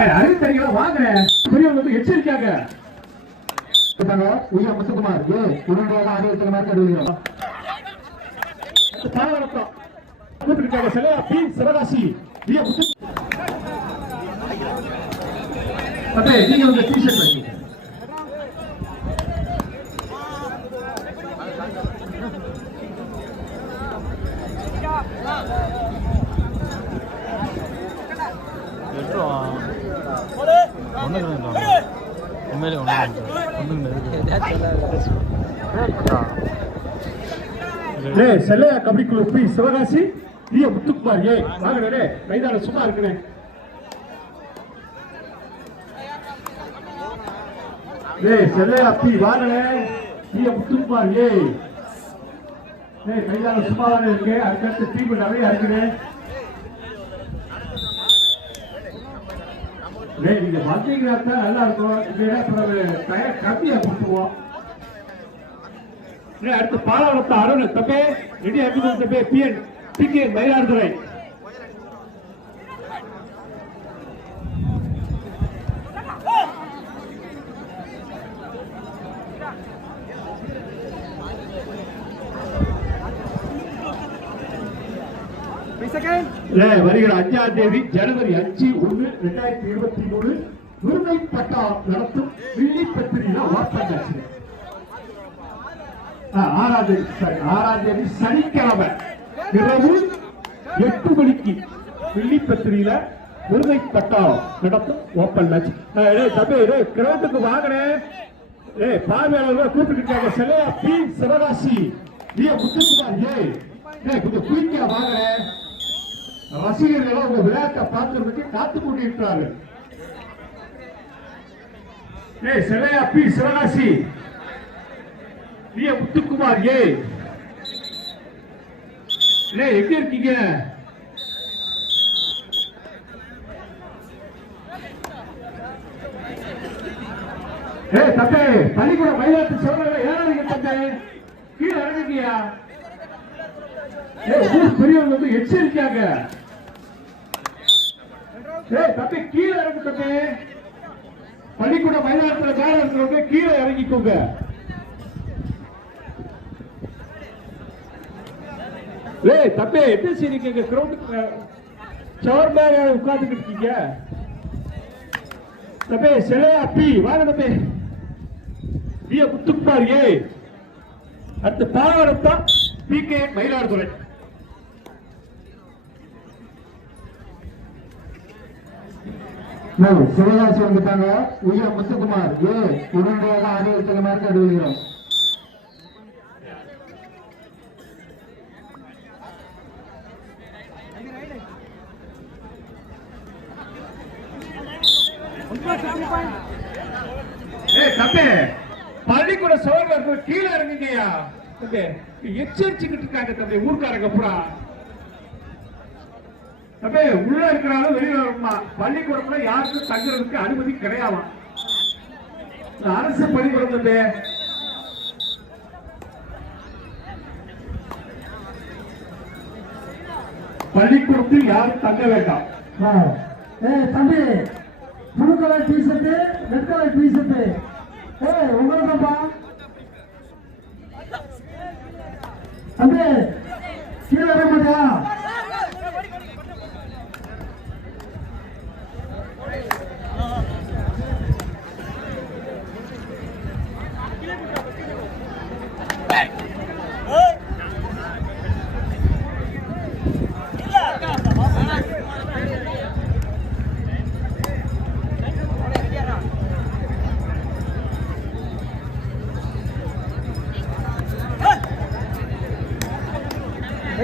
அறிவித்தீங்களா வாங்க பெரியவங்க எச்சரிக்கையாக உயா முத்துக்குமார் உடனடியாக ஆரோக்கியத்தில் மார்க் அறிவிக்கிறோம். கூப்பிட்டு சிலையா பி சிவகாசி நீங்க உங்க டிஷர்ட் பண்ணி செல்லையா கபடி குழு பி சிவகாசி முத்துக்குமார் வாங்க மைதான சும்மா இருக்குனே. செல்லையா பி வாங்க முத்துக்குமார் மைதான சும்மாதானே இருக்கு. அதுக்கடுத்து டீம் நிறைய இருக்குது. நீங்க வந்தீங்கன்னா நல்லா இருக்கும். கம்மியா கொடுத்துருவோம். அடுத்து பாலாவரத்து அருண் தப்பே ரெடி ஆக்கி தப்பே பிஎன் பிகே மயிலாடுதுறை வருகிற 5ஆம் தேதி ஜனவரி 5/1/2023 விருதை பட்டா நடத்தும் வில்லி பத்திரிகை வார்த்தை 6ஆம் தேதி சனிக்கிழமை இரவு 8 மணிக்கு வில்லி பத்திரிகையில விருதை பட்டா நடத்தும் ஓப்பன் மேட்ச். தம்பி கிரவுண்டுக்கு வாங்கினேன். பார்வையாளர்கள் கூப்பிட்டு சிலையா பி சிவகாசி முத்துக்குமார் கொஞ்சம் குயிக்கா வாங்கினேன். ரசிகர்கள் உங்க விளையாட்டை பார்க்கறதுக்கு காத்து கொண்டிருக்கிறார்கள். சிலையா பி சிவகாசி முத்துக்குமார் எங்க இருக்கீங்க? தம்பி பள்ளிக்கூட மயிலாட்டு சோழர்கள் ஏறாதீங்க தம்பி, கீழே இறங்குங்கயா. ஊர் பெரியவங்க வந்து எச்சரிக்கையாக தம்பி கீழே இறங்கு தம்பி. பள்ளிக்கூட மைதானத்தில் மேல இருக்கிறவங்க கீழே இறங்கிக்கோங்க. தம்பி எப்படி செய்றீங்க? கிரவுண்டுக்கு சவர் மேல உட்கார்ந்துட்டு இருக்கீங்க. தம்பி சிலையா பி வாங்க தம்பி முத்துக்குமார் அடுத்து பாலாவரத்தா பிகே மயிலாடுதுறை. சிவகாசி வந்துட்டாங்க. உயா முத்துக்குமார் உடனடியாக ஆரோக்கியத்தில் மார்க் அறிவிக்கிறோம். தம்பி பள்ளிக்கூட சோழர்கள் இருக்கிற கீழே இறங்குங்கய்யா. எச்சரிச்சுக்கிட்டு இருக்காங்க தம்பி ஊர்க்காரங்க பூரா. தம்பி உள்ள இருக்கிறாலும் வெளியில வருமா? பள்ளிக்கூடத்துல யாருக்கும் தங்குறதுக்கு அனுமதி கிடையாதான். அரசு பள்ளிக்கூடம் தம்பி. பள்ளிக்கூடத்தில் யாரும் தங்க வேண்டாம். தம்பி blue colour T-shirt red colour T-shirt உங்களுக்குப்பா. தம்பி கீழே வர மாட்டியா?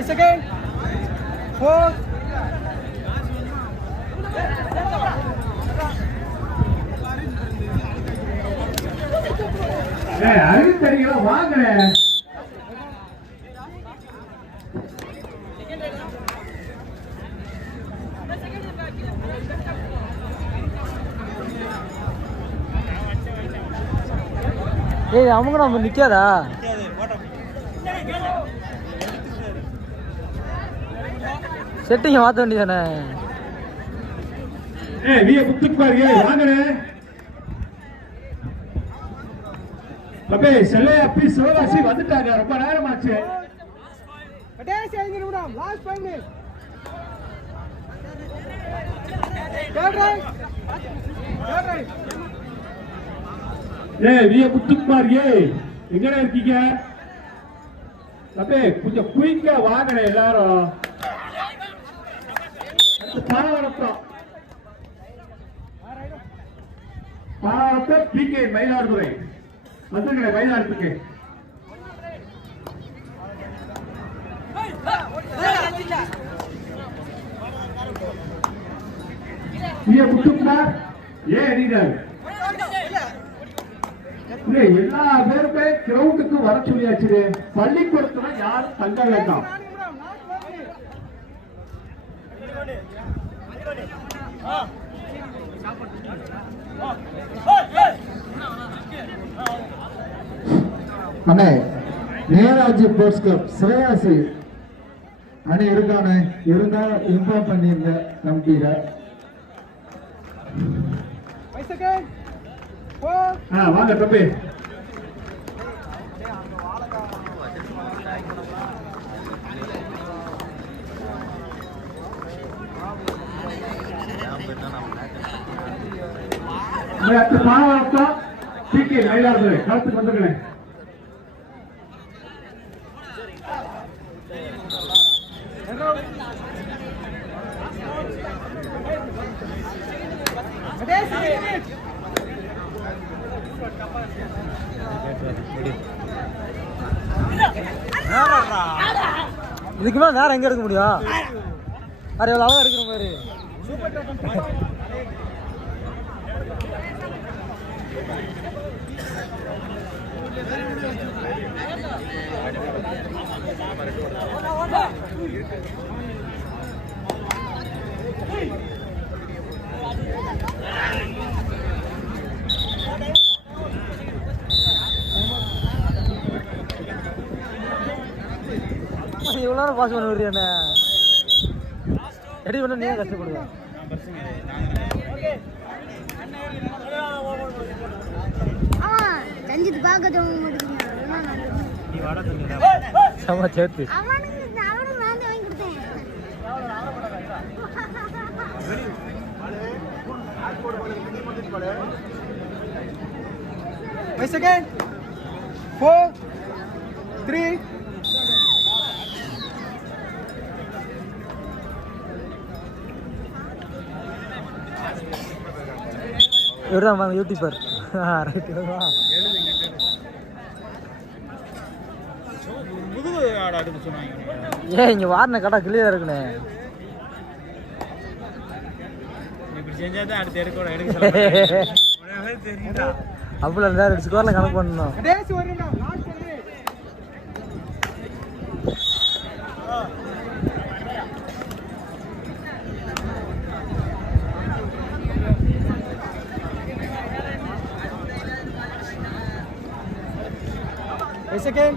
Second, 4. அறிவித்தீங்களா வாங்க. அவங்க நம்ம நிக்காதா? செட்டிங்க மாற்ற வேண்டியதானே? விய முத்துக்குமார் வாங்கனே அப்பே செல்லையா பி சிவகாசி வந்துட்டாங்க. ரொம்ப நேரம் ஆச்சு. கடைசி 5 நிமிடம், லாஸ்ட் 5 மினிட். விய முத்துக்குமார் எங்கடா இருக்கீங்க? அப்பே கொஞ்சம் குயிக்கா வாங்கனே எல்லாரும். பாவரத்தம் பிகே மயிலாடுதுறை வந்துருங்க. மயிலாடுதுறைக்கு முத்துக்குமார் எல்லா பேருமே கிரவுண்டுக்கு வர சொல்லியாச்சு. பள்ளிக்கூடத்துல யாரும் தங்க வேண்டாம். அண்ணே நேராஜி ஸ்போர்ட்ஸ் கிளப் சிவகாசி அணி இருக்கானே, இருந்தா இன்ஃபார்ம் பண்ணிருங்க கமிட்டியில. வாங்க தம்பி. பாவரத்தம் பிகே மயிலாடுதுறை களத்துக்கு வந்துருங்களேன். இதுக்கு மேல நேரம் எங்க எடுக்க முடியும்? அது எவ்வளவு அழகா இருக்கிற மாதிரி. இவ்வளோ நேரம் பாஸ் பண்ண விடுறியாண்ணே, எடி பண்ண நீங்க கஷ்டப்படுவேன். சேர்த்து Second, 4, 3. இவர்தான் யூடியூபர். ஏன் இங்க வாரின கடை கிளியரா இருக்குண்ணே. அவ்வளோ நேரம் ஸ்கோர்ல கணக்கு பண்ணணும். Second.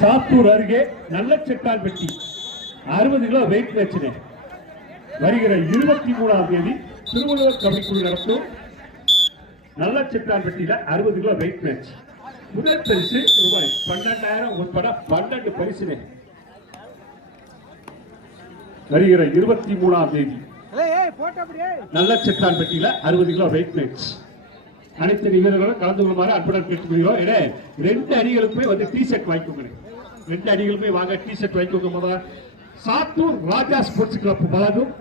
சாத்தூர் அருகே நல்லச்செட்டான்பட்டி 60 கிலோ வெயிட் மேட்ச் வருகிற 23ஆம் தேதி திருவள்ளுவர் கபடிக்குழு நடத்தும் நல்லச்செட்டான்பட்டியில 60 கிலோ வெயிட் மேட்ச். முதல் பரிசு ரூபாய் 12,000 உட்பட 12 பரிசு வருகிற 23ஆம் தேதி நல்லச்செட்டான்பட்டியில 60 கிலோ வெயிட் மேட்ச். அனைத்து வீரர்களும் கலந்து கொள்ளுமாறு அன்புடன் கேட்டுக்கொள்கிறோம். 2 அணிகளுக்குமே வந்து டி ஷர்ட் வாங்கிக்கோங்க. 2 அணிகளுமே வாங்க டி ஷர்ட் வாங்கிக்கோங்க. முதல்ல சாத்தூர் ராஜா ஸ்போர்ட்ஸ் கிளப் வழங்கும்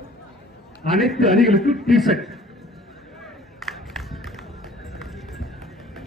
அனைத்து அணிகளுக்கும் டி ஷர்ட்